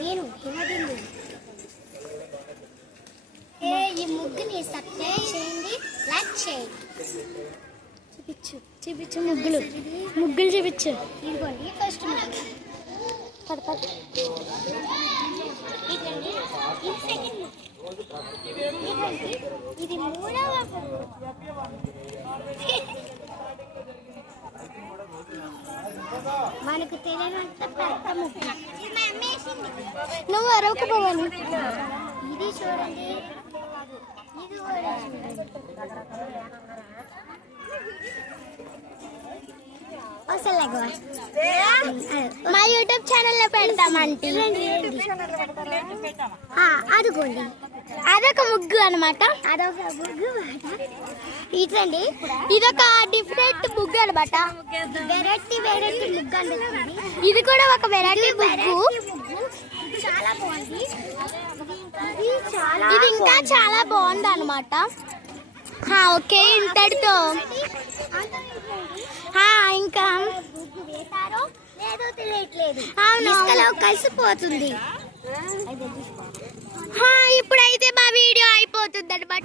నేను హిమబిందు. ఈ ముగ్గుని సబ్స్క్రైబ్ చేయండి, లైక్ చేయండి. చూపించు చూపించు ముగ్గులు ముగ్గులు చూపించు. ఇదిగోండి ఫస్ట్ ముగ్గు. ఇది సెకండ్ ముగ్గు. ఇది మూడవ ముగ్గు. మనకు తెలియనంత పెద్ద ముగ్గు. నువ్వు అరవకపోవాలి. ఇది చూడండి, ఇది కూడా మా యూట్యూబ్ ఛానల్లో పెడతామంటే అదిగోండి, అదొక ముగ్గు అనమాట. అదొక ముగ్గు ఇదండి, ఇదొక డిఫరెంట్ ముగ్గు అనమాట. వెరైటీ వెరైటీ ముగ్గు అనిపిస్తుంది. ఇది కూడా ఒక వెరైటీ ముగ్గు. చాలా బాగుంది. ఇది ఇంకా చాలా బాగుంది అనమాట. ఓకే, ఇంతటితో ఇంకా కలిసిపోతుంది. ఇప్పుడైతే మా వీడియో అయిపోతుంది అనమాట.